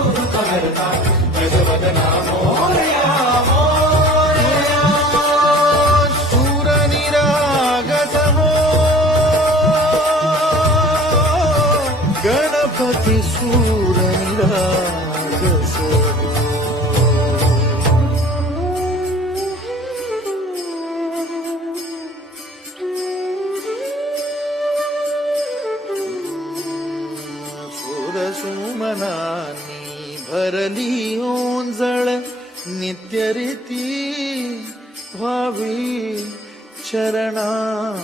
सुख हरता गजवदना मोरया मोरया सूर निरागस हो गणपती सूर निरागस हो सुमनानी भरली ओंजळ नित्यरीती व्हावी चरणावर